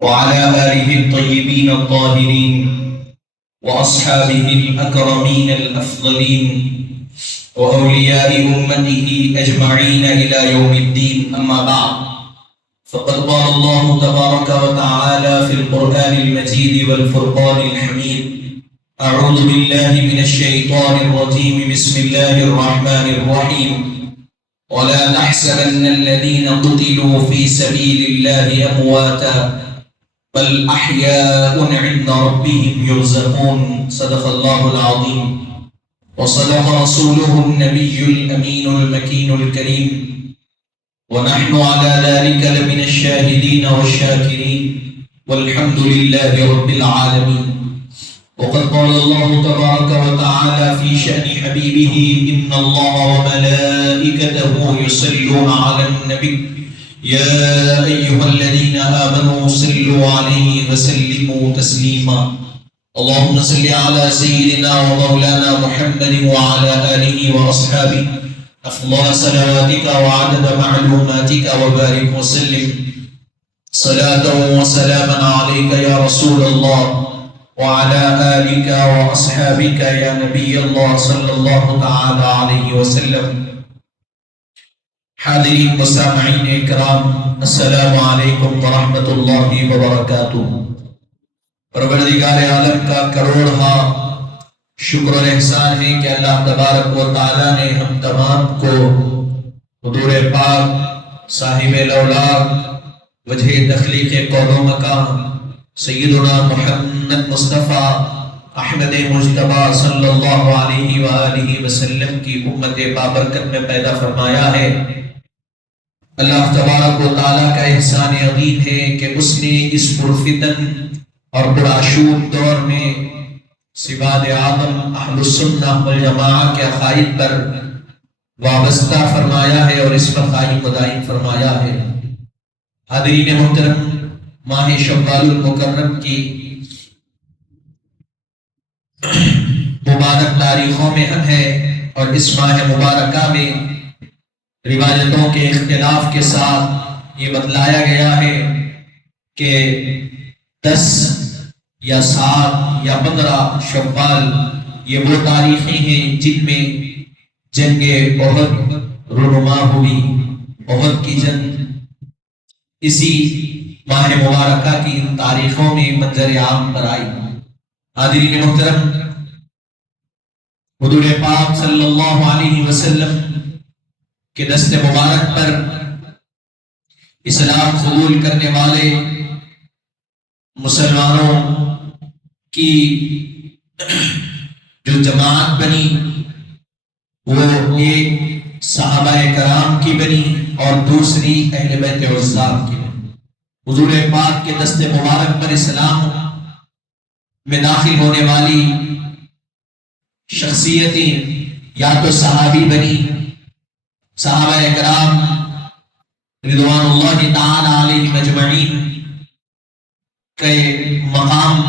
وعلى آله الطيبين الطاهرين وأصحابه الأكرمين الأفضلين وأولياء أمته أجمعين إلى يوم الدين. أما بعد، فقد قال الله تبارك وتعالى في القرآن المجيد والفرقان الحميد: أعوذ بالله من الشيطان الرجيم، بسم الله الرحمن الرحيم. ولا تحسبن الذين قتلوا في سبيل الله أمواتا بل أحياء عند ربهم يرزقون. صدق الله العظيم وصدق رسوله النبي الأمين المكين الكريم، ونحن على ذلك لمن الشاهدين والشاكرين، والحمد لله رب العالمين. وقد قال الله تبارك وتعالى في شأن حبيبه: إن الله وملائكته يصلون على النبي يا أيها الذين آمنوا صلوا عليه وسلموا تسليما. اللهم صل على سيدنا ومولانا محمد وعلى آله وأصحابه أفضل صلواتك وعدد معلوماتك، وبارك وسلم صلاة وسلاما عليك يا رسول الله وعلى آلك وأصحابك يا نبی اللہ صلی اللہ تعالی علیہ وسلم. حاضرین مستمعین اکرام، السلام علیکم ورحمۃ اللہ وبرکاتہ. پروردگار عالم کا کروڑہا شکر و احسان ہے کہ اللہ تبارک و تعالی نے ہم تمام کو حضور پاک صاحب الاولاق وجہ تخلیق قول و مقام سیدنا محمد مصطفیٰ احمد مجتبیٰ صلی اللہ علیہ وآلہ وسلم کی امت بابرکت میں پیدا فرمایا ہے. اللہ تبارک و تعالیٰ کا احسان عظیم ہے کہ اس نے اس پرفتن اور پرآشوب دور میں سواد آدم اہل السنہ والجماعہ کے عقائد پر وابستہ فرمایا ہے اور اس پر قائم و دائم فرمایا ہے. حاضرین محترم، ماہ شوال المکرم کی مبارک تاریخوں میں ہم ہیں، اور اس ماہ مبارکہ میں روایتوں کے اختلاف کے ساتھ یہ بتلایا گیا ہے کہ 10 یا 7 یا 15 شوال یہ وہ تاریخیں ہیں جن میں جنگ احد رونما ہوئی. احد کی جنگ اسی ماہ مبارکہ کی ان تاریخوں میں منظر عام پر آئی. حاضرین محترم، حضور پاک صلی اللہ علیہ وسلم کے دست مبارک پر اسلام قبول کرنے والے مسلمانوں کی جو جماعت بنی وہ ایک صحابہ کرام کی بنی اور دوسری اہل بیت عزام کی. حضور پاک کے دست مبارک پر اسلام میں داخل ہونے والی شخصیتیں یا تو صحابی بنی، صحابہ اکرام رضوان اللہ تعالی علیہم اجمعین کے مقام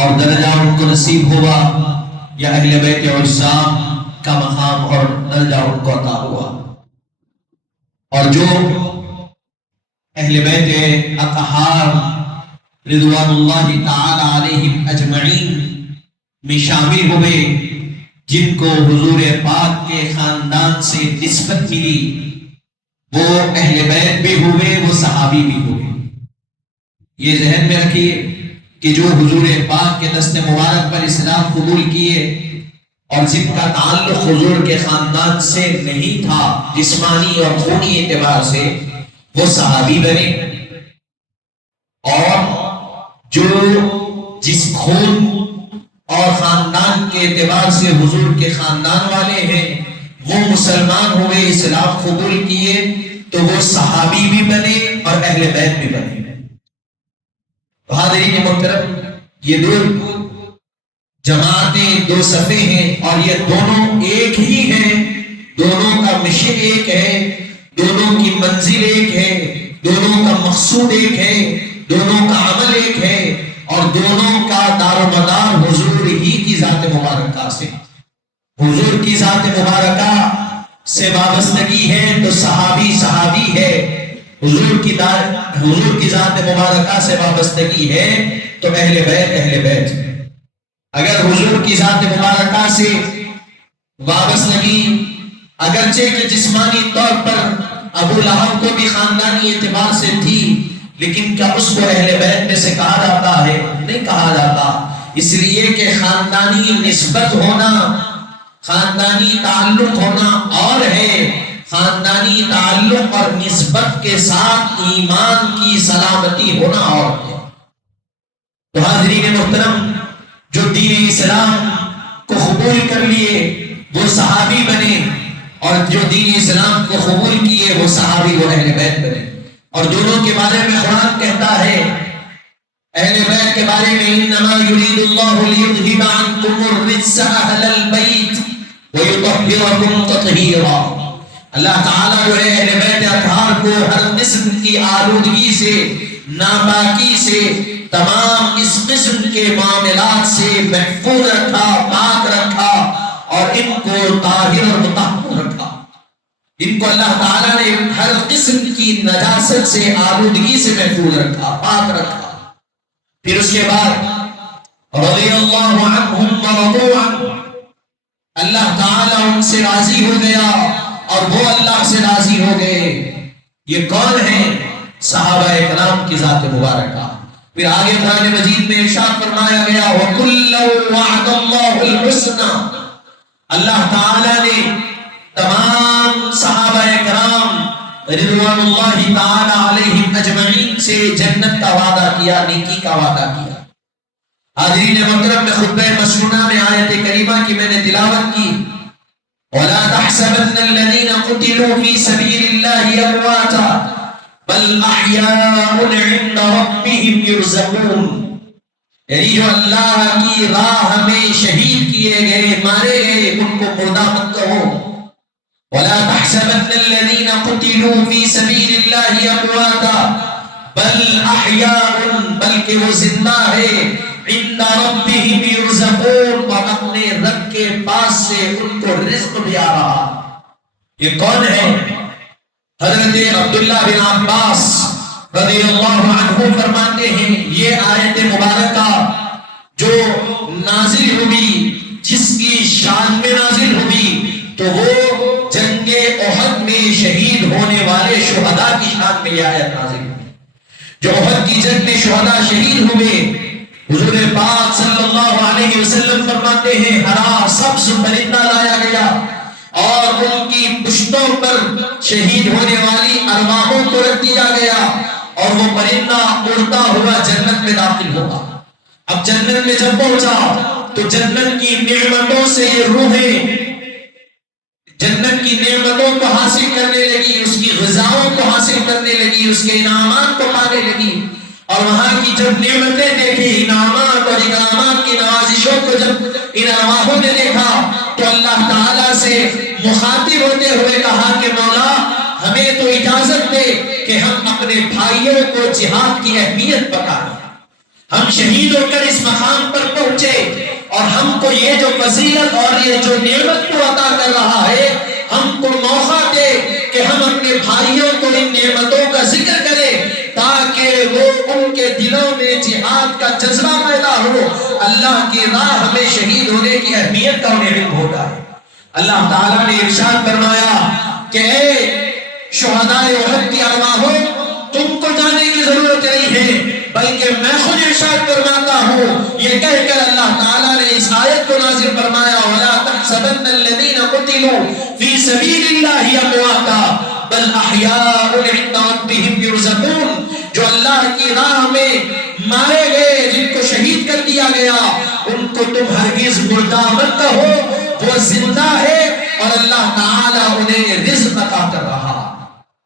اور درجہ ان کو نصیب ہوا، یا اہل بیت عزام کا مقام اور درجہ ان کو عطا ہوا. اور جو اہل بیت اطہار رضوان اللہ تعالی علیہم اجمعین میں شامل ہوئے، جن کو حضور پاک کے خاندان سے نسبت ملی، وہ اہل بیت بھی ہوئے، وہ صحابی بھی ہوئے. یہ ذہن میں رکھیے کہ جو حضور پاک کے دست مبارک پر اسلام قبول کیے اور جن کا تعلق حضور کے خاندان سے نہیں تھا جسمانی اور خونی اعتبار سے، وہ صحابی بنے. اور جو جس خون اور خاندان کے اعتبار سے حضور کے خاندان والے ہیں، وہ مسلمان ہوئے، اسلام قبول کیے، تو وہ صحابی بھی بنے اور اہل بیت بھی بنے. حاضرین محترم، یہ دو جماعتیں، دو صفیں ہیں، اور یہ دونوں ایک ہی ہیں. دونوں کا مشن ایک ہے، دونوں کی منزل ایک ہے، دونوں کا مقصود ایک ہے، دونوں کا عمل ایک ہے، اور دونوں کا دار و مدار حضور ہی کی ذات مبارکہ سے، حضور کی ذات مبارکہ سے وابستگی ہے. تو صحابی صحابی ہے، حضور کی ذات مبارکہ سے وابستگی ہے تو اہل بیت. اگر حضور کی ذات مبارکہ سے وابستگی اگرچہ کہ جسمانی طور پر ابو لہب کو بھی خاندانی اعتبار سے تھی، لیکن کیا اس کو اہل بیت میں سے کہا جاتا ہے؟ نہیں کہا جاتا، اس لیے کہ خاندانی نسبت ہونا، خاندانی تعلق ہونا اور ہے، خاندانی تعلق اور نسبت کے ساتھ ایمان کی سلامتی ہونا اور ہے. تو حاضرین محترم، جو دین اسلام کو قبول کر لیے وہ صحابی بنے، اور جو دین اسلام کو قبول کیے وہ صحابی و اہل بیت بنے. اور دونوں کے بارے میں قرآن کہتا ہے اہل بیت کے بارے میں، انما یرید اللہ لیذھب عنکم الرجس اہل البیت ویطہرکم تطہیرا. اللہ تعالیٰ جو ہے اہل بیت اطہار کو ہر قسم کی آلودگی سے، ناپاکی سے، تمام اس قسم کے معاملات سے محفوظ رکھا، پاک رکھا، اور ان کو طاہر اور مطہر رکھا. ان کو اللہ تعالیٰ نے ہر قسم کی نجاست سے، آلودگی سے محفوظ رکھا، پاک رکھا. پھر اس کے بعد رضی اللہ عنہم ورضوا عنہ، اللہ تعالیٰ ان سے راضی ہو گیا اور وہ اللہ سے راضی ہو گئے. یہ کون ہیں؟ صحابہ کرام کی ذات مبارکہ. پھر آگے قرآن مجید میں ارشاد فرمایا گیا وَكُلًّا وَعَدَ اللَّهُ الْحُسْنَى. اللہ تعالیٰ نے تمام صحابہ کرام رضوان اللہ تعالی علیہم اجمعین سے جنت کا وعدہ کیا، نیکی کا وعدہ کیا. حاضرین محترم، میں خطبہ مسنونہ میں آیت کریمہ کی میں نے تلاوت کی وَلَا تَحْسَبَنَّ الَّذِينَ قُتِلُوا فِي سَبِيلِ اللَّهِ أَمْوَاتًا بل احیاء عند ربهم یرزقون. یعنی جو اللہ کی راہ میں شہید کیے گئے، مارے گئے، ان کو مردہ مت کہو. ولا تحسبن الذين قتلوا في سبيل الله امواتا بل احیاء، بلکہ وہ زندہ ہے، عند ربهم یرزقون، اور اپنے رب کے پاس سے ان کو رزق بھی آ رہا. یہ کون ہے؟ حضرت عبداللہ بن عباس رضی اللہ عنہ فرماتے ہیں یہ آیت مبارکہ جو نازل ہوئی، جس کی شان میں نازل ہوئی، تو وہ جنگ احد میں شہید ہونے والے شہداء کی شان میں یہ آیت نازل ہوئی. جو احد کی جنگ میں شہداء شہید ہوئے، حضور پاک صلی اللہ علیہ وسلم فرماتے ہیں ہرا سبز پرندہ لایا گیا اور ان کی پشتوں پر شہید ہونے والی ارواحوں کو رکھ دیا گیا، اور وہ پرندہ اڑتا ہوا جنت میں داخل ہوگا. اب جنت میں جب پہنچا تو جنت کی نعمتوں سے یہ روحیں جنت کی نعمتوں کو حاصل کرنے لگی، اس کی غذاؤں کو حاصل کرنے لگی، اس کے انعامات کو پانے لگی. اور وہاں کی جب نعمتیں دیکھی، انعامات اور اکرامات کی نوازشوں کو جب ان ارواحوں نے دیکھا، تو اللہ تعالیٰ سے مخاطب ہوتے ہوئے کہا کہ مولا ہمیں تو اجازت دے کہ ہم اپنے بھائیوں کو جہاد کی اہمیت بتائیں. ہم شہید ہو کر اس مقام پر پہنچے اور ہم کو یہ جو فضیلت اور یہ جو نعمت کو عطا کر رہا ہے، ہم کو موقع دے کہ ہم اپنے بھائیوں کو ان نعمتوں کا ذکر کریں، تاکہ وہ ان کے دلوں میں جہاد کا جذبہ پیدا ہو، اللہ کی راہ میں شہید ہونے کی اہمیت کا انہیں علم ہوتا ہے. اللہ تعالیٰ نے ارشاد فرمایا کہ اے شہداء احد کی ارواحوں، تم کو جانے کی ضرورت نہیں ہے، بلکہ میں خود ارشاد فرماتا ہوں. یہ کہہ کر اللہ تعالیٰ نے اس آیت کو نازل فرمایا وَلَا تَحْسَبَنَّ الَّذِينَ قُتِلُوا فِي سَبِيلِ اللَّهِ أَمْوَاتًا بَلْ أَحْيَاءٌ عِندَ رَبِّهِمْ يُرْزَقُونَ. جو اللہ کی راہ میں مارے گئے، جن کو شہید کر دیا گیا، ان کو تم ہرگز مردہ مت کہو، وہ زندہ ہے اور اللہ تعالیٰ انہیں رزق عطا کر رہا.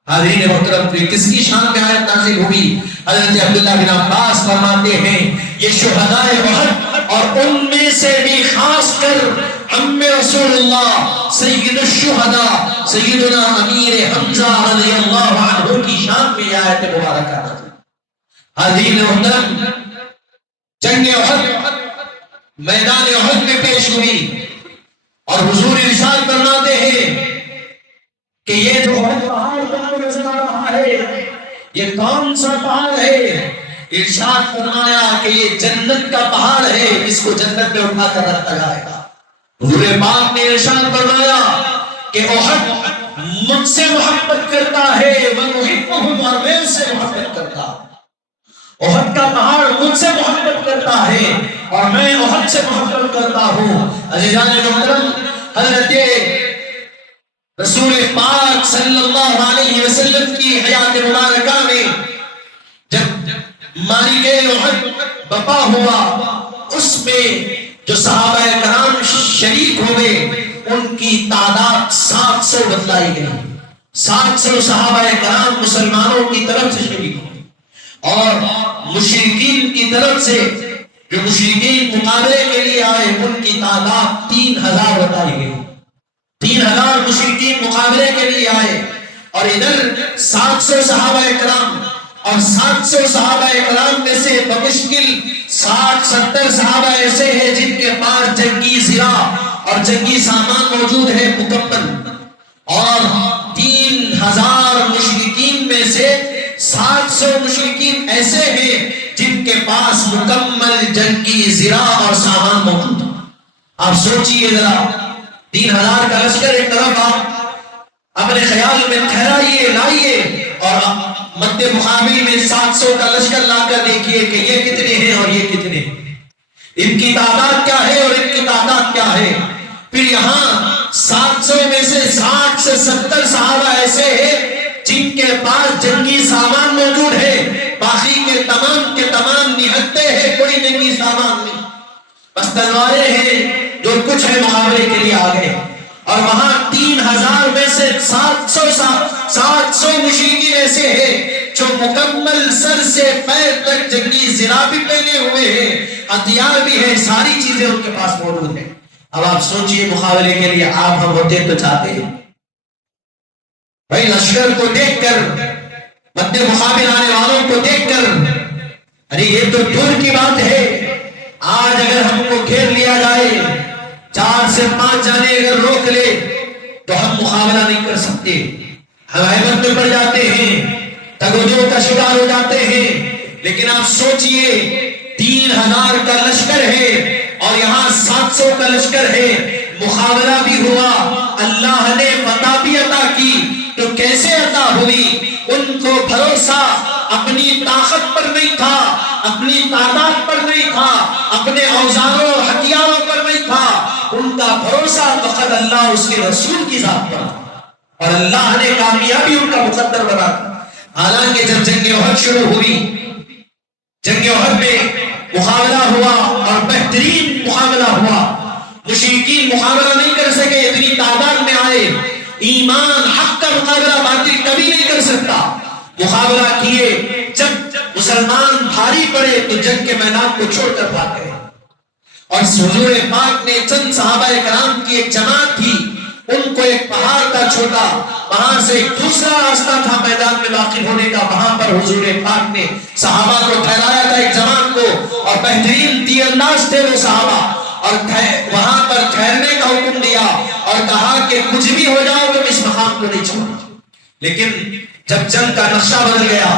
حاضرین محترم، کس کی شان میں آیت نازل ہوئی؟ حضرت عبداللہ بن عباس فرماتے ہیں یہ شہداء احد اور ان میں سے بھی خاص کر عم رسول اللہ سید الشہداء سیدنا امیر حمزہ رضی اللہ عنہ کی شان میں یہ آیت مبارکہ نازل. حاضرین محترم، جنگ احد میدان احد میں پیش ہوئی اور حضور ارشاد فرماتے ہیں کہ یہ جو پہاڑ نظر آ رہا ہے یہ کون سا پہاڑ ہے؟ ارشاد فرمایا کہ یہ جنت کا پہاڑ ہے، اس کو جنت میں اٹھا کر رکھا جائے گا۔ حضور پاک نے ارشاد فرمایا کہ احد مجھ سے محبت کرتا ہے، وَأُحِبُّهُمْ، اور میں اس سے محبت کرتا ہوں۔ احد کا پہاڑ مجھ سے محبت کرتا ہے اور میں احد سے محبت کرتا ہوں۔ عزیزان محترم، حضرت رسول پاک صلی اللہ علیہ وسلم کی حیات مبارکہ میں جب مارکہ احد بپا ہوا، اس میں جو صحابہ کرام شریک ہوئے ان کی تعداد 700 بتلائی گئی۔ 700 صحابہ کرام مسلمانوں کی طرف سے شریک ہوئے اور مشرکین کی طرف سے جو مشرکین مقابلے کے لیے آئے ان کی تعداد 3000 بتائی گئی۔ 3000 مشرکین مقابلے کے لیے آئے اور ادھر 700 صحابہ کرام، اور 700 صحابہ کرام میں سے بمشکل 60-70 صحابہ ایسے ہیں جن کے پاس جنگی زرہ اور جنگی سامان موجود ہے مکمل، اور 3000 مشرکین میں سے 700 مشرکین ایسے ہیں جن کے پاس مکمل جنگی زرہ اور سامان موجود ہے۔ آپ سوچئے ذرا، 3000 کا لشکر ایک طرف، آپ اپنے خیال میں ٹھہرائیے، لائیے، اور مد مقابل میں 700 کا لشکر لا کر دیکھیے کہ یہ کتنے ہیں اور یہ کتنے ہیں، ان کی تعداد کیا ہے اور ان کی تعداد کیا ہے۔ پھر یہاں 700 میں سے 60 سے 70 صحابہ ایسے ہیں جن کے پاس جنگی سامان موجود ہے، باقی کے تمام نہتے ہیں، کوئی جنگی سامان نہیں، بس تلواریں ہیں، جو کچھ ہے مقابلے کے لیے آ گئے۔ اور وہاں 3000 میں سے 700 مشرکین ایسے ہیں جو مکمل سر سے پیر تک جنگی زرہ بھی پہنے ہوئے ہیں، ہتھیار بھی ہے، ساری چیزیں ان کے پاس موجود ہیں۔ اب آپ سوچئے مقابلے کے لیے آپ ہم ہوتے تو چاہتے ہیں بھائی لشکر کو دیکھ کر، مد مقابل آنے والوں کو دیکھ کر، ارے یہ تو دور کی بات ہے، آج اگر ہم کو گھیر لیا جائے، 4 سے 5 جانے اگر روک لے تو ہم مقابلہ نہیں کر سکتے، ہم ہیبت میں پڑ جاتے ہیں، تگودیوں کا شکار ہو جاتے ہیں۔ لیکن آپ سوچئے 3000 کا لشکر ہے اور یہاں 700 کا لشکر ہے، مقابلہ بھی ہوا، اللہ نے فتح بھی عطا کی، تو کیسے عطا ہوئی؟ ان کو بھروسہ اپنی طاقت پر نہیں تھا، اپنی تعداد پر نہیں تھا، اپنے اوزاروں اور ہتھیاروں پر نہیں تھا، ان کا بھروسہ فقط اللہ اس کے رسول کی ذات پر تھا، اور اللہ نے کامیابی ان کا مقدر بنا۔ حالانکہ جب جنگ احد شروع ہوئی، جنگ احد میں مقابلہ ہوا اور بہترین مقابلہ ہوا، مشرکین مقابلہ نہیں کر سکے، اتنی تعداد میں آئے، ایمان حق کا مقابلہ باطل کبھی نہیں کر سکتا، مقابلہ کیے، جب مسلمان بھاری پڑے تو جنگ کے میدان کو چھوڑ کر بھاگ گئے، اور حضور پاک نے چند صحابہ کرام کی ایک جماعت تھی، ان کو ایک پہاڑ کا چھوٹا، وہاں سے ایک دوسرا راستہ تھا میدان میں داخل ہونے کا، وہاں پر حضور پاک نے صحابہ کو ٹھہرایا تھا، ایک جماعت کو، اور بہترین تیر انداز تھے وہ صحابہ، اور وہاں پر ٹھہرنے کا حکم دیا اور کہا کہ کچھ بھی ہو جاؤ تم اس مقام کو نہیں چھوڑنا۔ لیکن جب جنگ کا نقشہ بدل گیا،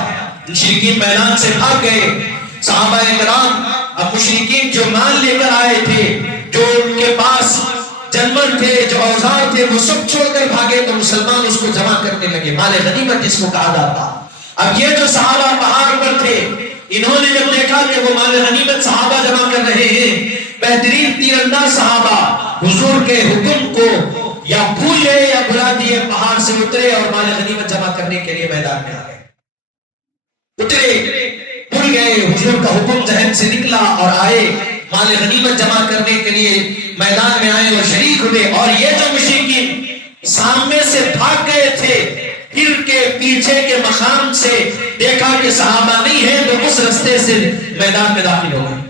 مشرکین میدان سے بھاگ گئے، صحابہ کرام اب مشرکین جو مال لے کر آئے تھے، جو ان کے پاس جانور تھے، جو اوزار تھے، وہ سب چھوڑ کر بھاگے، تو مسلمان اس کو جمع کرنے لگے، مال غنیمت جس کو کہا جاتا۔ اب یہ جو صحابہ پہاڑ پر تھے، انہوں نے جب دیکھا کہ وہ مال غنیمت صحابہ جمع کر رہے ہیں، بہترین تیر انداز صحابہ حضور کے حکم کو یا بھول گئے یا بھلا دیے، پہاڑ سے اترے اور مال غنیمت جمع کرنے کے لیے میدان میں آ گئے، اترے، بھول گئے، حضور کا حکم ذہن سے نکلا اور آئے، مال غنیمت جمع کرنے کے لیے میدان میں آئے اور شریک ہوئے۔ اور یہ جو مشرکین سامنے سے بھاگ گئے تھے، پھر کے پیچھے کے مقام سے دیکھا کہ صحابہ نہیں ہے، تو اس رستے سے میدان میں داخل ہو گئے،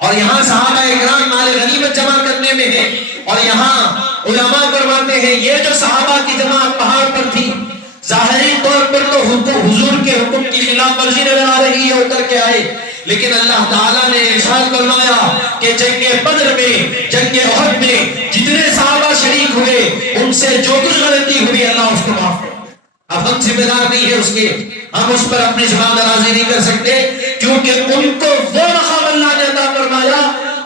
اور یہاں صحابہ اکرام مال غنیمت جمع کرنے میں ہیں، اور یہاں علماء فرماتے ہیں یہ جو صحابہ کی جماعت پہاڑ پر تھی، ظاہری طور پر تو حضور کے حکم کی خلاف ورزی نظر آ رہی ہے، اتر کے آئے، لیکن اللہ تعالیٰ نے ارشاد فرمایا کہ جنگ بدر میں، جنگ احد میں جتنے صحابہ شریک ہوئے، ان سے جو کچھ غلطی ہوئی اللہ اس کو معاف کرے۔ اب ہم ذمہ دار نہیں ہے اس کے، ہم اس پر اپنی زبان درازی نہیں کر سکتے، کیونکہ ان کو وہ مقام اللہ نے عطا فرمایا،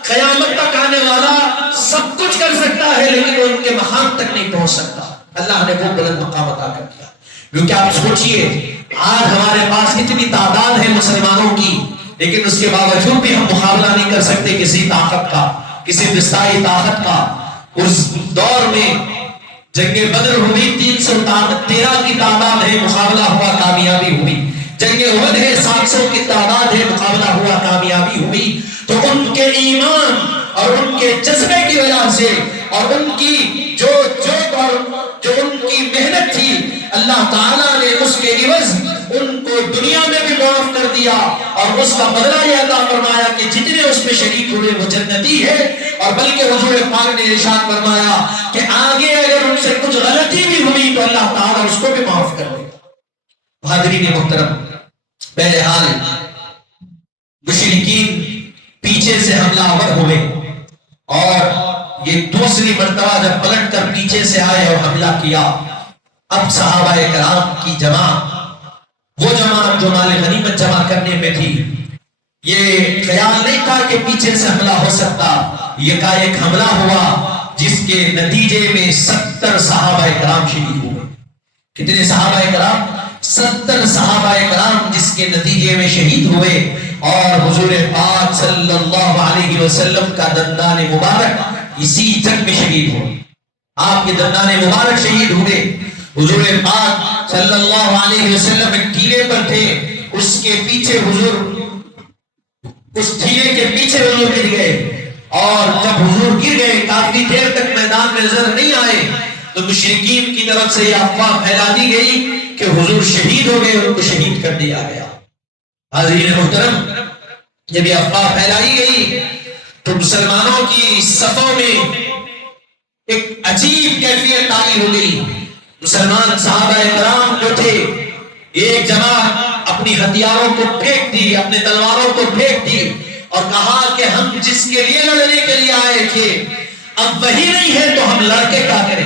قیامت تک آنے والا سب کچھ کر سکتا ہے لیکن وہ ان کے مقام تک نہیں پہنچ سکتا، اللہ نے وہ بلند مقام عطا کر دیا۔ کیونکہ آپ سوچئے آج ہمارے پاس اتنی تعداد ہے مسلمانوں کی، لیکن اس کے باوجود بھی ہم مقابلہ نہیں کر سکتے کسی طاقت کا، کسی فضائی طاقت کا۔ اس دور میں جنگ بدر ہوئی، 313 کی تعداد ہے، مقابلہ ہوا، کامیابی ہوئی۔ جنگ احد ہے، 700 کی تعداد ہے، مقابلہ ہوا، کامیابی ہوئی۔ تو ان کے ایمان اور ان کے جذبے کی وجہ سے اور ان کی جو اور جو ان کی محنت تھی، اللہ تعالیٰ نے اس کے عوض ان کو دنیا میں بھی معاف کر دیا اور اس کا بدلہ یہ عطا فرمایا کہ جتنے اس میں شریک ہوئے وہ جنتی ہے۔ اور بلکہ حضور پاک نے ارشاد فرمایا کہ آگے اگر ان سے کچھ غلطی بھی ہوئی تو اللہ تعالیٰ اس کو بھی معاف کر دے۔ حاضرین محترم، بہرحال مشرکین پیچھے سے حملہ آور ہوئے اور یہ دوسری مرتبہ جب پلٹ کر پیچھے سے آئے اور حملہ کیا، اب صحابہ کرام کی جماعت، وہ جماعت جو مال غنیمت جمع کرنے میں تھی، یہ خیال نہیں تھا کہ پیچھے سے حملہ ہو سکتا، یہ کا ایک حملہ ہوا جس کے نتیجے میں 70 صحابہ کرام شہید ہوئے۔ کتنے صحابہ کرام؟ 70 صحابہ کرام جس کے نتیجے میں شہید ہوئے، اور حضور پاک صلی اللہ علیہ وسلم کا دندان مبارک اسی جنگ میں شہید ہوئے۔ آپ کے دندان مبارک شہید ہوئے۔ حضور پاک صلی اللہ علیہ وسلم ایک ٹھیلے پر تھے، اس کے پیچھے حضور، اس ٹھیلے کے پیچھے حضور گر گئے، اور جب حضور گر گئے کافی دیر تک میدان میں نظر نہیں آئے تو مشرکین کی طرف سے یہ افواہ پھیلا دی گئی کہ حضور شہید ہو گئے، ان کو شہید کر دیا گیا۔ حاضرین محترم، جب یہ افواہ پھیلائی گئی تو مسلمانوں کی صفوں میں ایک عجیب کیفیت طاری ہو گئی۔ مسلمان صحابہ کرام جو تھے، ایک جماعت اپنی ہتھیاروں کو پھینک دی، اپنے تلواروں کو پھینک دی اور کہا کہ ہم جس کے لیے لڑنے کے لیے آئے تھے اب وہی نہیں ہے تو ہم لڑ کے کیا کریں،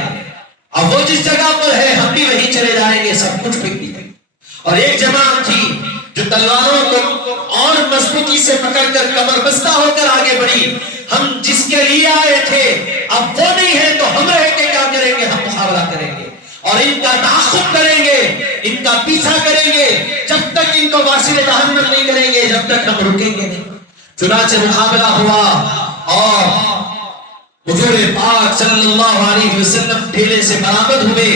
اب وہ جس جگہ پر ہے ہم بھی وہیں چلے جائیں گے، سب کچھ پھینک دیا۔ اور ایک جماعت تھی جو تلواروں کو اور مضبوطی سے پکڑ کر کمر بستہ ہو کر آگے بڑھی، ہم جس کے لیے آئے تھے اب وہ نہیں ہے تو ہم رہ کے کیا کریں گے، ہم مقابلہ کریں گے اور ان کا تعاقب کریں گے، ان کا پیچھا کریں گے، جب تک ان کو واصل جہنم نہیں کریں گے جب تک ہم رکیں گے نہیں۔ چنانچہ مقابلہ ہوا اور حضور پاک صلی اللہ علیہ وسلم ڈھیلے سے برآمد ہوئے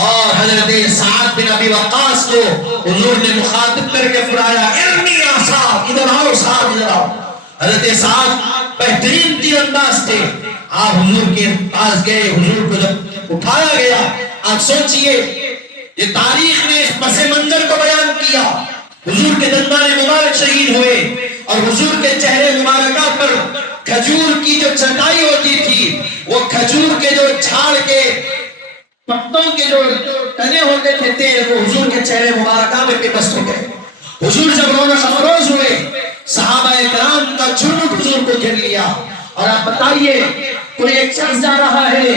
اور حضرت سعد بن ابی وقاص کو حضور نے مخاطب کر کے فرمایا، ارمی یا سعد، ادھر آؤ سعد، ادھر آؤ۔ حضرت سعد بہترین تیر انداز تھے، آپ حضور کے پاس گئے، حضور کو جب اٹھایا گیا، آپ سوچئے یہ تاریخ نے اس پس منظر کو بیان کیا، حضور کے دندان مبارک شہید ہوئے اور حضور کے چہرے مبارکہ پر کھجور کی جو چٹائی ہوتی تھی، وہ کھجور کے جو جھاڑ کے پتوں کے جو تنے ہوتے تھے تیل، وہ حضور کے چہرے مبارکہ میں پیوست ہو گئے۔ حضور جب رونق افروز ہوئے، صحابہ کرام کا جھنڈ حضور کو گھیر لیا۔ اور آپ بتائیے، کوئی ایک شخص جا رہا ہے،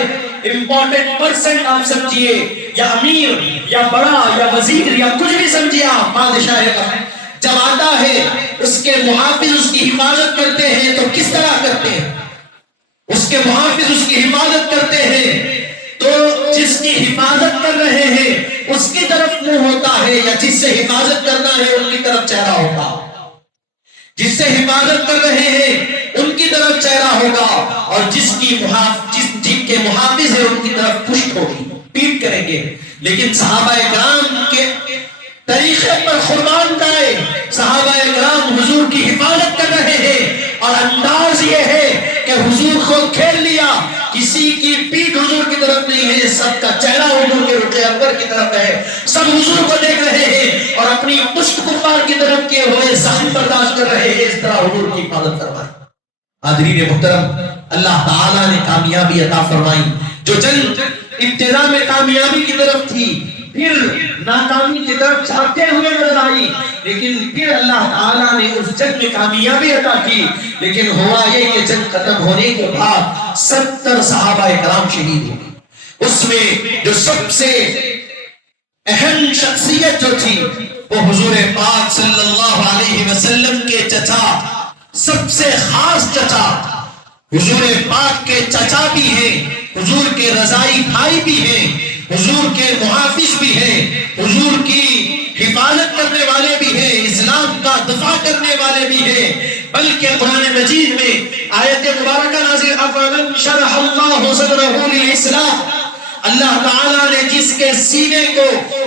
امپورٹنٹ پرسن آپ سمجھیے، یا امیر یا بڑا یا وزیر یا کچھ بھی سمجھیے آپ، بادشاہ کا جب آتا ہے اس کے محافظ اس کی حفاظت کرتے ہیں تو کس طرح کرتے ہیں؟ اس کے محافظ اس کی حفاظت کرتے ہیں تو جس کی حفاظت کر رہے ہیں اس کی طرف منہ ہوتا ہے یا جس سے حفاظت کرنا ہے ان کی طرف چہرہ ہوگا؟ جس سے حفاظت کر رہے ہیں ان کی طرف چہرہ ہوگا، اور جن کے محافظ ہیں ان کی طرف پشت ہوگی، پیٹ کریں گے۔ لیکن صحابہ کرام کے طریقے پر قربان گئے، صحابہ کرام حضور کی حفاظت کر رہے ہیں اور انداز یہ ہے کہ حضور کو کھیل لیا، کسی کی پیٹ حضور کی طرف نہیں ہے، سب کا چہرہ حضور کے رکن اکبر کی طرف ہے، سب حضور کو دیکھ رہے ہیں اور اپنی پشت کفار کی طرف کیے ہوئے زخم برداشت کر رہے ہیں۔ اس طرح حضور کی حفاظت فرمائی۔ حاضرین محترم، اللہ تعالیٰ نے کامیابی عطا فرمائی۔ جو جنگ ابتدا میں کامیابی کی طرف تھی، پھر ناکامی کی طرف جاتے ہوئے نظر آئی، لیکن پھر اللہ تعالیٰ نے اس جنگ میں کامیابی عطا کی۔ لیکن ہوا یہ کہ جنگ ختم ہونے کے بعد 70 صحابہ کرام شہید ہوئے۔ اس میں جو سب سے اہم شخصیت جو تھی وہ حضور پاک صلی اللہ علیہ وسلم کے چچا، سب سے خاص چچا، حضور پاک کے چچا بھی ہیں، حضور کے رضائی بھائی بھی ہیں، حضور کے محافظ بھی ہیں، حضور کی حفاظت کرنے والے بھی ہیں، اسلام کا دفاع کرنے والے بھی ہیں، بلکہ قرآن مجید میں آیت مبارکہ نازل افمن شرح اللہ صدرہ للاسلام، اللہ تعالیٰ نے جس کے سینے کو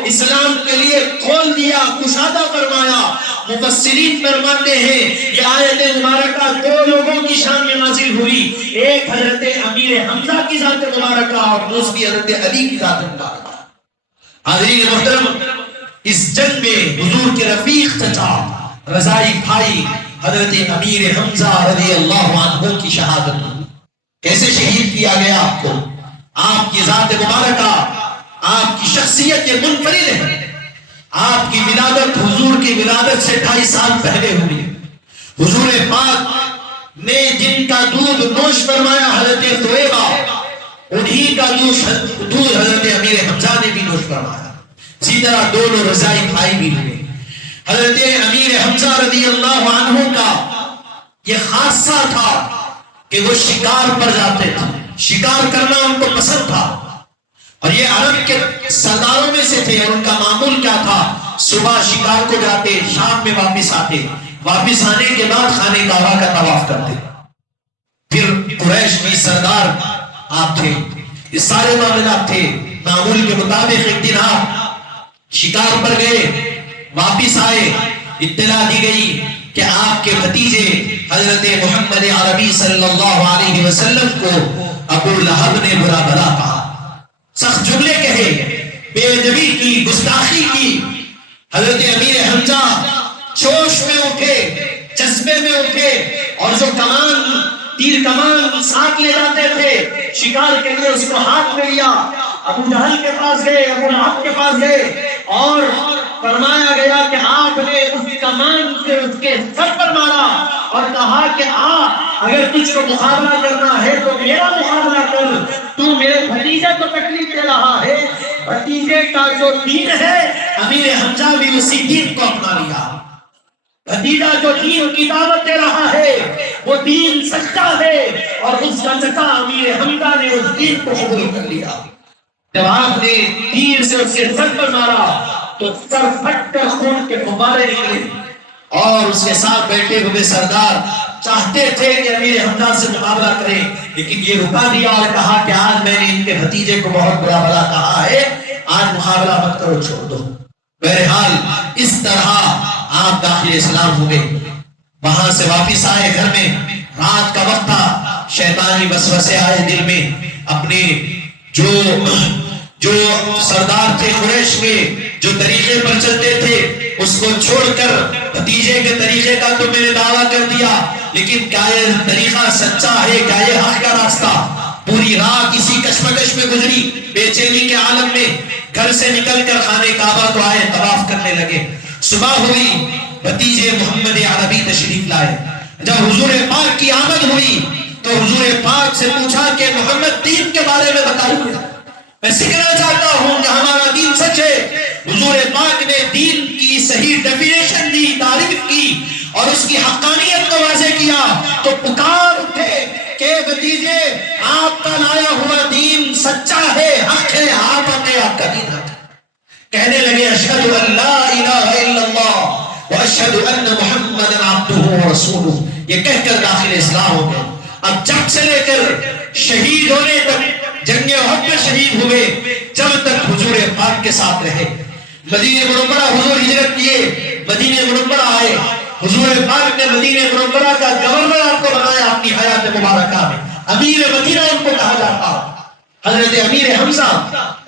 اسلام کے لیے کھول دیا، کشادہ فرمایا، مفسرین فرماتے ہیں یہ آیت مبارکہ دو لوگوں کی شان میں نازل ہوئی، ایک حضرت امیر حمزہ کی ذات مبارکہ اور دوسری حضرت علی کی ذات مبارکہ۔ حاضرین محترم، اس جنگ میں حضور کے رفیق چچا، رضائی بھائی حضرت امیر حمزہ رضی اللہ عنہ کی شہادت ہوئی۔ کیسے شہید کیا گیا آپ کو؟ آپ کی ذات مبارکہ، آپ کی شخصیت یہ منفرد ہے۔ آپ کی ولادت حضور کی ولادت سے 2.5 سال پہلے ہوئی۔ حضور پاک نے جن کا دودھ نوش فرمایا حضرت طویبہ، انہی کا دودھ حضرت امیر حمزہ نے بھی نوش فرمایا۔ اسی طرح دونوں رضائی بھائی بھی ہوئے۔ حضرت امیر حمزہ رضی اللہ عنہ کا یہ خاصہ تھا کہ وہ شکار پر جاتے تھے، شکار کرنا ان کو پسند تھا، اور یہ عرب کے سرداروں میں سے تھے، اور ان کا معمول کیا تھا؟ صبح شکار کو جاتے، شام میں واپس آتے، واپس آنے کے بعد خانہ کعبہ کا طواف کرتے۔ پھر قریش کی سردار آپ تھے، یہ سارے معاملات تھے۔ معمول کے مطابق ایک دن آپ شکار پر گئے، واپس آئے، اطلاع دی گئی کہ آپ کے بھتیجے حضرت محمد عربی صلی اللہ علیہ وسلم کو ابو لہب نے برا بھلا کہا، سخت جملے کہے، بے ادبی کی، گستاخی کی۔ حضرت امیر حمزہ جوش میں اٹھے، جذبے میں اٹھے، اور جو کمان، تیر کمان ساتھ لے جاتے تھے شکار کے لیے، اس کو ہاتھ میں لیا، ابو جہل کے پاس گئے، ابو لہب کے پاس گئے، اور فرمایا گیا کہ آپ نے اس کمان سے اس کے سر پر مارا اور کہا کہ اگر تجھ کو مقابلہ کرنا ہے تو میرا مقابلہ کر، تو میرے بھتیجے کو تکلیف دے رہا ہے۔ بھتیجے کا جو دین ہے، امیر حمزہ بھی اسی دین کو اپنا لیا۔ بھتیجا جو دین کی دعوت دے رہا ہے وہ دین سچا ہے، اور اس کا چچا امیر حمزہ نے اس دین کو قبول کر لیا۔ جب آپ نے تیر سے اس کے سر پر مارا تو سر پھٹ کر خون کے فوارے نکلے، اور اس کے ساتھ بیٹھے ہوئے سردار چاہتے تھے کہ امیر حمزہ سے مقابلہ کریں، لیکن یہ رکا دیا اور کہا کہ آج میں نے ان کے بھتیجے کو بہت برا بھلا کہا ہے، آج مقابلہ مت کرو، چھوڑ دو۔ بہرحال اس طرح آپ داخل اسلام ہوئے، وہاں سے واپس آئے گھر میں، رات کا وقت تھا، شیطانی وسوسے آئے دل میں، اپنے جو سردار تھے قریش کے، جو طریقے پر چلتے تھے، اس کو چھوڑ کر بھتیجے کے طریقے کا تو میں نے دعویٰ کر دیا، لیکن کیا یہ طریقہ سچا ہے؟ کیا یہ حق کا راستہ؟ پوری رات اسی کشمکش میں گزری، بے چینی کے عالم میں۔ گھر سے نکل کر خانہ کعبہ کو آئے، طواف کرنے لگے۔ صبح ہوئی، بھتیجے محمد عربی تشریف لائے۔ جب حضور پاک کی آمد ہوئی تو حضور پاک سے پوچھا کہ محمد دین کے بارے میں بتائیے، میں سیکھنا چاہتا ہوں کہ ہمارا دین سچ ہے۔ حضور پاک نے دین کی صحیح ڈیفینیشن دی، تعریف کی، اور اس کی حقانیت کو واضح کیا، تو پکار اٹھے کہ بھتیجے آپ کا لایا ہوا دین سچا ہے، حق ہے، آپ اپنے آپ کا دین حق ہے۔ کہنے لگے اشہد ان لا الہ الا اللہ واشہد ان محمد عبدہ ورسولہ، یہ کہہ کر داخل اسلام ہو گئے۔ اب جب سے لے کر شہید ہونے تک، جنگ احد میں شہید ہوئے، جب تک حضور پاک کے ساتھ رہے۔ مدینہ منورہ حضور ہجرت کیے، مدینہ منورہ آئے، حضور پاک نے مدینہ منورہ کا گورنر آپ کو بنایا اپنی حیات مبارکہ میں، امیر مدینہ ان کو کہا جاتا۔ حضرت امیر حمزہ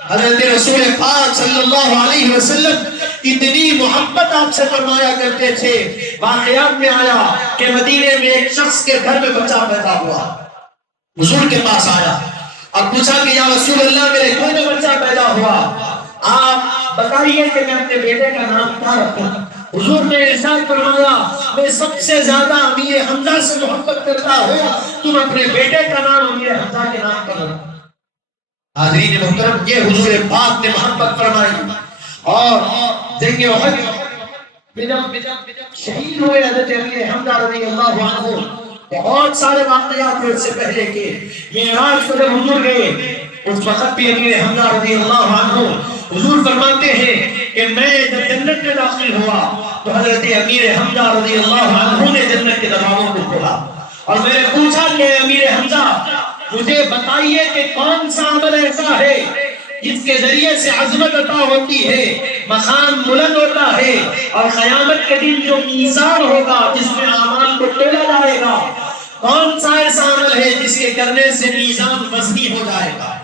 حضرت رسول پاک صلی اللہ علیہ وسلم اتنی محبت آپ سے فرمایا کرتے تھے، واقعات میں آیا کہ مدینے میں ایک شخص کے گھر میں بچہ پیدا ہوا، حضور کے پاس آیا اور پوچھا کہ یا رسول اللہ میرے گھر میں بچہ پیدا ہوا، آپ بتائیے کہ میں اپنے بیٹے کا نام کیا رکھوں۔ حضور نے ارشاد فرمایا میں سب سے زیادہ امیر حمزہ سے محبت کرتا ہوں، تم اپنے بیٹے کا نام امیر حمزہ کے نام پر رکھو۔ حاضرین محترم، یہ حضور پاک نے محبت فرمائی، اور جنگ احد میں جب شہید ہوئے حضرت امیر حمزہ رضی اللہ عنہ، بہت سارے واقعات اس سے پہلے کے معراج کو جب حضور گئے اس وقت بھی امیر حمزہ رضی اللہ عنہ حضور فرماتے ہیں کہ میں جب جنت میں داخل ہوا تو حضرت امیر حمزہ رضی اللہ عنہ نے جنت کے دروازوں کو کھولا اور میں نے پوچھا کہ امیر حمزہ مجھے بتائیے کہ کون سا عمل ایسا ہے جس کے ذریعے سے عظمت عطا ہوتی ہے، مقام بلند ہوتا ہے، اور قیامت کے دن جو میزان ہوگا جس میں اعمال کو تولا جائے گا، کون سا ایسا عمل ہے جس کے کرنے سے میزان وزنی ہو جائے گا،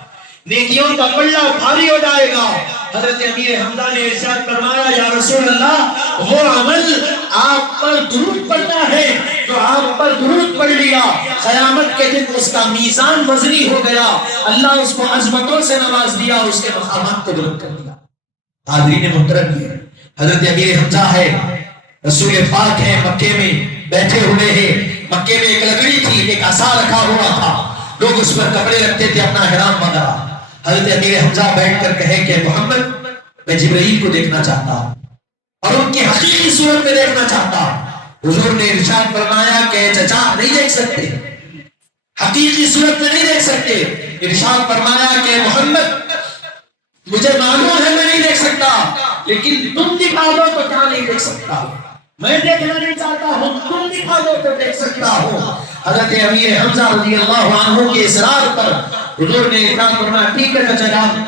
نیکیوں کا پلہ بھاری ہو جائے گا؟ حضرت امیر حمزہ نے ارشاد فرمایا یا رسول اللہ وہ عمل آپ پر درود پڑھنا ہے، جو آپ پر درود پڑھ لیا قیامت کے دن اس کا میزان وزنی ہو گیا، اللہ اس کو عظمتوں سے نواز دیا، اس کے مقامات کو بلند کر دیا۔ حاضرین محترم، یہ حضرت امیر حمزہ ہے، رسول پاک ہے، مکے میں بیٹھے ہوئے ہیں، مکے میں ایک لکڑی تھی، ایک عصا رکھا ہوا تھا، لوگ اس پر کپڑے رکھتے تھے، اپنا احرام وغیرہ۔ حضرت امیر حمزہ بیٹھ کر کہے کہ محمد میں جبرائیل کو دیکھنا چاہتا ہوں اور ان کی حقیقی صورت میں دیکھنا چاہتا ہوں۔ حضور نے ارشاد فرمایا کہ چچا نہیں دیکھ سکتے، حقیقی صورت میں نہیں دیکھ سکتے۔ ارشاد فرمایا کہ محمد مجھے معلوم ہے میں نہیں دیکھ سکتا، لیکن تم دکھا دو تو کیا نہیں دیکھ سکتا، میں دیکھنا نہیں چاہتا ہوں، تم دکھا دو تو دیکھ سکتا ہوں۔ حضرت امیر حمزہ رضی اللہ عنہ کے اصرار پر حضور نے ارشاد فرمایا ٹھیک ہے چچا جان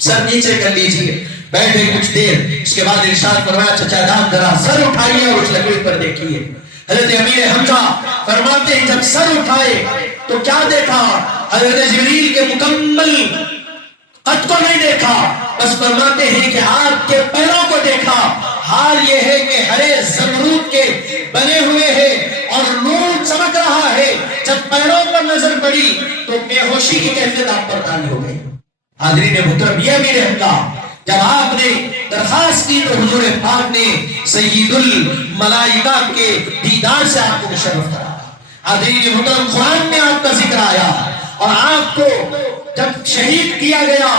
سر نیچے کر لیجئے، بیٹھے کچھ دیر، اس کے بعد ارشاد فرمایا چچا جان ذرا سر اٹھائیے اور اس لکڑی پر دیکھیے۔ حضرت امیر حمزہ فرماتے ہیں جب سر اٹھائے تو کیا دیکھا؟ حضرت جبریل کے مکمل قد کو نہیں دیکھا، بس فرماتے ہیں کہ آپ کے پیروں کو دیکھا۔ حال یہ ہے کہ ہرے زمرود کے بنے ہوئے ہیں اور نور چمک رہا ہے، جب پیروں پر نظر پڑی تو بے ہوشی کی کیفیت آپ پر تاری ہو گئی۔ حاضرین محترم، یہ امیر حمزہ جب آپ نے درخواست کی تو حضور پاک نے سید الملائکہ کے دیدار سے آپ کو مشرف کرا۔ حاضرین محترم، قرآن میں آپ کا ذکر آیا اور آپ کو جب شہید کیا گیا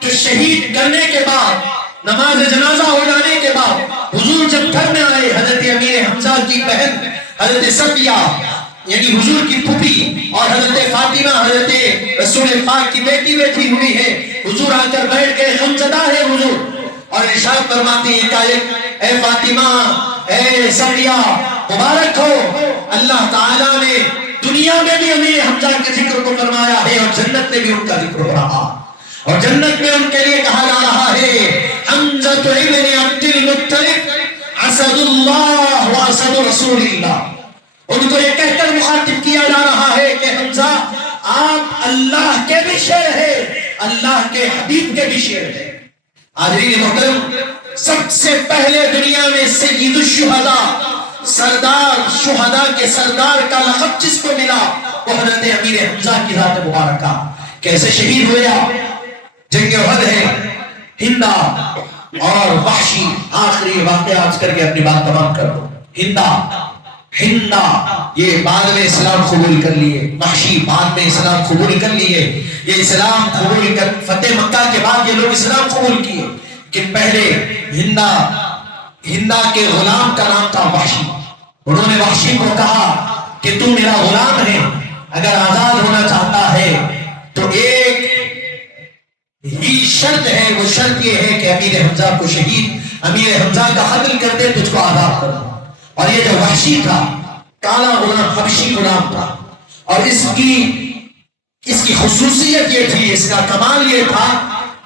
تو شہید کرنے کے بعد نماز جنازہ ہو جانے کے بعد حضور جب گھر میں آئے، حضرت امیر حمزہ کی بہن حضرت صفیہ یعنی حضور کی پھوپھی اور حضرت فاطمہ حضرت رسول پاک کی بیٹی بیٹھی ہوئی ہے، حضور آ کر بیٹھ گئے، غمزدہ ہے حضور، اور ارشاد فرماتے ہیں کہ اے فاطمہ اے صفیہ مبارک ہو، اللہ تعالیٰ نے دنیا میں بھی امیر حمزہ کے ذکر کو فرمایا ہے اور جنت میں بھی ان کا ذکر ہو رہا، اور جنت میں ان کے لیے کہا جا رہا ہے حمزہ ابن عبد المطلب اسد اللہ و اسد رسول اللہ۔ ان کو یہ کہہ کر مخاطب کیا جا رہا ہے کہ حمزہ آپ اللہ کے بھی شیر ہیں، اللہ کے حبیب کے بھی شیر ہیں۔ حاضرین محترم، سب سے پہلے دنیا میں سید الشہداء سردار شہداء کے سردار کا لقب جس کو ملا وہ حضرت امیر حمزہ کی ذات مبارکہ۔ کیسے شہید ہویا؟ جنگ احد ہے، ہندا اور وحشی، آخری واقعہ آج کر کے اپنی بات تمام کر دو۔ ہندا یہ بعد میں اسلام قبول کر لیے، وحشی بعد میں اسلام قبول کر لیے، یہ اسلام قبول کر فتح مکہ کے بعد یہ لوگ اسلام قبول کیے، کہ پہلے ہندا کے غلام کا نام تھا وحشی۔ انہوں نے وحشی کو کہا کہ تو میرا غلام ہے، اگر آزاد ہونا چاہتا ہے تو ایک ہی شرط ہے، وہ شرط یہ ہے کہ امیر حمزہ کو امیر حمزہ کا قتل کر دے، تجھ کو آزاد کر دو۔ اور یہ جو وحشی تھا کالا غلام، حبشی غلام تھا، اور اس کی خصوصیت یہ تھی، اس کا کمال یہ تھا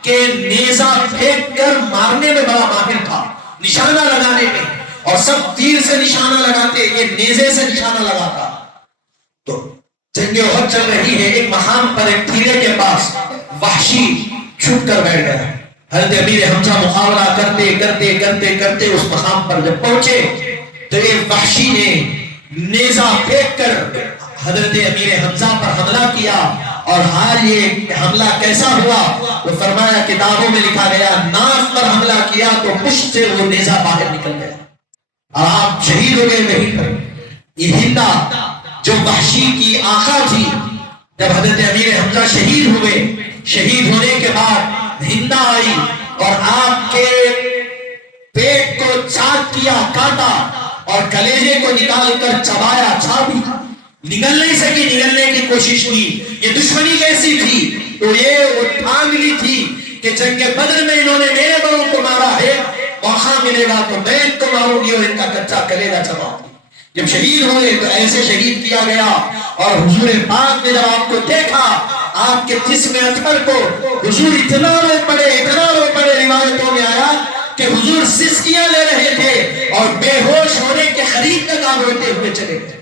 کہ نیزہ پھینک کر مارنے میں بڑا ماہر تھا، نشانہ لگانے میں، اور سب تیر سے نشانہ لگاتے، یہ نیزے سے نشانہ لگاتا۔ تو جنگ احد چل رہی ہے، ایک مقام پر ایک ٹھیلے کے پاس وحشی چھپ کر بیٹھ گیا۔ حضرت امیر حمزہ مقابلہ کرتے کرتے کرتے کرتے اس مقام پر جب پہنچے تو ایک وحشی نے نیزہ پھینک کر حضرت امیر حمزہ پر حملہ کیا، اور حال یہ حملہ کیسا ہوا وہ فرمایا کتابوں میں لکھا گیا، ناف پر حملہ کیا تو پشت سے وہ نیزہ باہر نکل گیا اور آپ شہید ہو گئے وہیں پر۔ یہ ہندا جو وحشی کی آقا تھی، جب حضرت امیر حمزہ شہید ہوئے، شہید ہونے کے بعد ہندا آئی اور آپ کے پیٹ کو چاک کیا، کاٹا اور کلیجے کو نکال کر چبایا، چابی نگل نہیں سکی، نگلنے کی کوشش کی۔ یہ دشمنی کیسی تھی؟ تو یہ وہ ٹھان لی تھی کہ جنگ بدر میں انہوں نے میرے بڑوں کو مارا ہے، وہاں ملے گا تو میں ان کو ماروں گی اور ان کا کچا کلیجہ چباؤں گی۔ جب شہید ہوئے تو ایسے شہید کیا گیا، اور حضور پاک نے جب آپ کو دیکھا، آپ کے جسم اطہر کو، حضور اتنا رو پڑے، اتنا رو پڑے، روایتوں میں آیا کہ حضور سسکیاں لے رہے تھے اور بے ہوش ہونے کے قریب تک آپ روتے ہوئے چلے گئے۔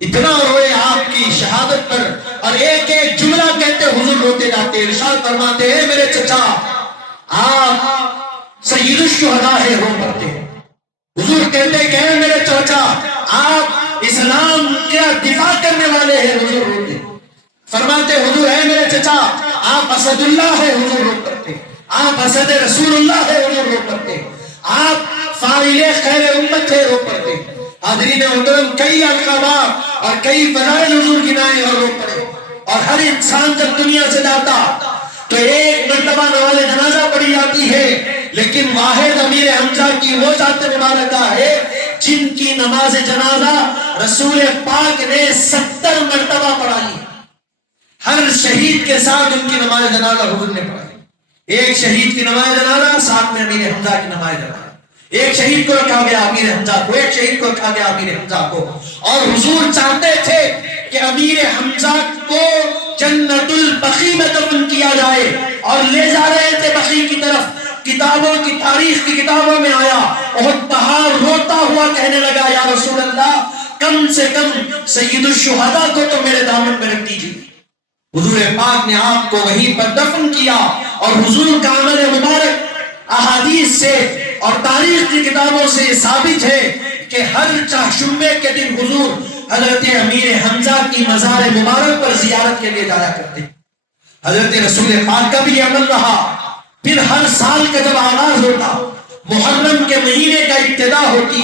اتنا روئے آپ کی شہادت پر، اور ایک ایک جملہ کہتے حضور روتے جاتے، ارشاد فرماتے ہیں میرے چچا آپ سید الشہداء ہے، رو پڑتے ہیں۔ حضور کہتے کہ اے میرے چچا آپ اسلام کا دفاع کرنے والے ہیں، حضور روتے۔ فرماتے حضور اے میرے چچا آپ اسد اللہ ہے، حضور رو پڑتے۔ آپ اسد رسول اللہ ہے، حضور رو پڑتے۔ آپ فاعل خیر امت ہے، رو پڑتے۔ حاضرین محترم، کئی القابات اور کئی فضائل حضور گنائے اور رو پڑے۔ اور ہر انسان جب دنیا سے جاتا تو ایک مرتبہ نماز جنازہ پڑھی جاتی ہے، لیکن واحد امیر حمزہ کی وہ ذات مبارکہ ہے جن کی نماز جنازہ رسول پاک نے 70 مرتبہ پڑھائی۔ ہر شہید کے ساتھ ان کی نماز جنازہ حضور نے پڑھائی۔ ایک شہید کی نماز جنازہ، ساتھ میں امیر حمزہ کی نماز جنازہ۔ ایک شہید کو رکھا گیا امیر حمزہ کو، ایک شہید کو رکھا گیا امیر حمزہ کو، اور حضور چاہتے تھے کہ امیر حمزہ کو جنت البقیع میں دفن کیا جائے، اور لے جا رہے تھے بقیع کی طرف۔ کتابوں کی تاریخ کی کتابوں میں آیا احد پہاڑ روتا ہوا کہنے لگا یا رسول اللہ کم سے کم سید الشہداء کو تو میرے دامن میں رکھ دیجیے۔ حضور پاک نے آپ کو وہیں پر دفن کیا، اور حضور کا عمل مبارک احادیث سے اور تاریخ کی کتابوں سے ثابت ہے کہ ہر چہارشنبے کے دن حضور حضرت امیر حمزہ کی مزار مبارک پر زیارت کے لیے جایا کرتے۔ حضرت رسول پاک کا بھی یہ عمل رہا۔ پھر ہر سال کا جب آغاز ہوتا، محرم کے مہینے کا ابتدا ہوتی،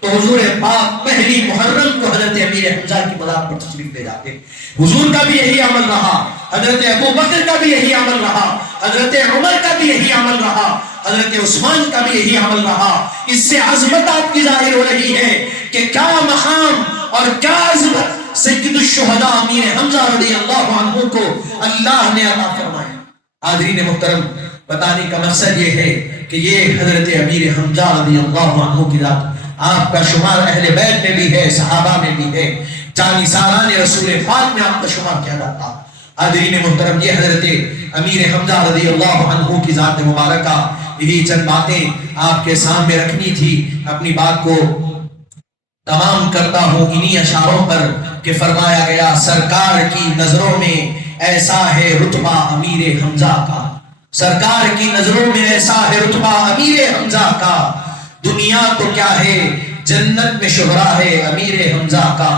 تو حضور پاک پہلی محرم کو حضرت امیر حمزہ کی مزار پر تشریف لے جاتے۔ حضور کا بھی یہی عمل رہا، حضرت ابو بکر کا بھی یہی عمل رہا، حضرت عمر کا بھی یہی عمل رہا، حضرت عثمان کا بھی یہی عمل رہا۔ اس سے عظمت آپ کی ظاہر ہو رہی ہے کہ کیا مقام اور کیا عظمت سید الشہداء امیر حمزہ رضی اللہ عنہ کو اللہ نے عطا فرمایا۔ حاضرین محترم، بتانے کا مقصد یہ ہے کہ یہ حضرت امیر حمزہ رضی اللہ عنہ کی ذات، آپ کا شمار اہل بیت میں بھی ہے، صحابہ میں بھی ہے، جانثاران رسول پاک میں آپ کا شمار کیا جاتا۔ حاضرین محترم، یہ حضرت امیر حمزہ رضی اللہ عنہ کی ذات مبارکہ، یہی چند باتیں آپ کے سامنے رکھنی تھی۔ اپنی بات کو تمام کرتا ہوں انہی اشاروں پر کہ فرمایا گیا سرکار کی نظروں میں ایسا ہے رتبہ امیر حمزہ کا، سرکار کی نظروں میں ایسا ہے رتبہ امیر حمزہ کا، دنیا تو کیا ہے جنت میں شہرا ہے امیر حمزہ کا،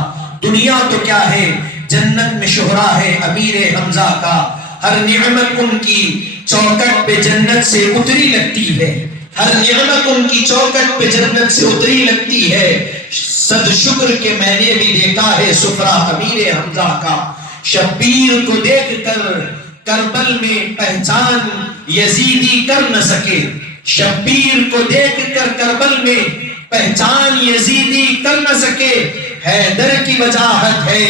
دنیا تو کیا ہے جنت میں شہرا ہے امیر حمزہ کا، ہر نعمت ان کی چوکٹ پہ جنت سے اتری لگتی ہے، ہر نعمت ان کی چوکٹ پہ جنت سے اتری لگتی ہے، صد شکر کہ میں نے بھی دیکھا ہے سفرہ امیر حمزہ کا، شبیر کو دیکھ کر کربل میں پہچان یزیدی کر نہ سکے، شبیر کو دیکھ کر کربل میں پہچان یزیدی کر نہ سکے، حیدر کی وجاہت ہے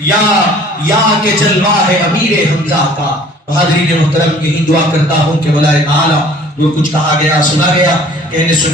یا کہ جلوہ ہے امیر حمزہ کا۔ حاضرین محترم، یہی دعا کرتا ہوں کہ مولا تعالی جو کچھ کہا گیا سنا گیا، کہنے سن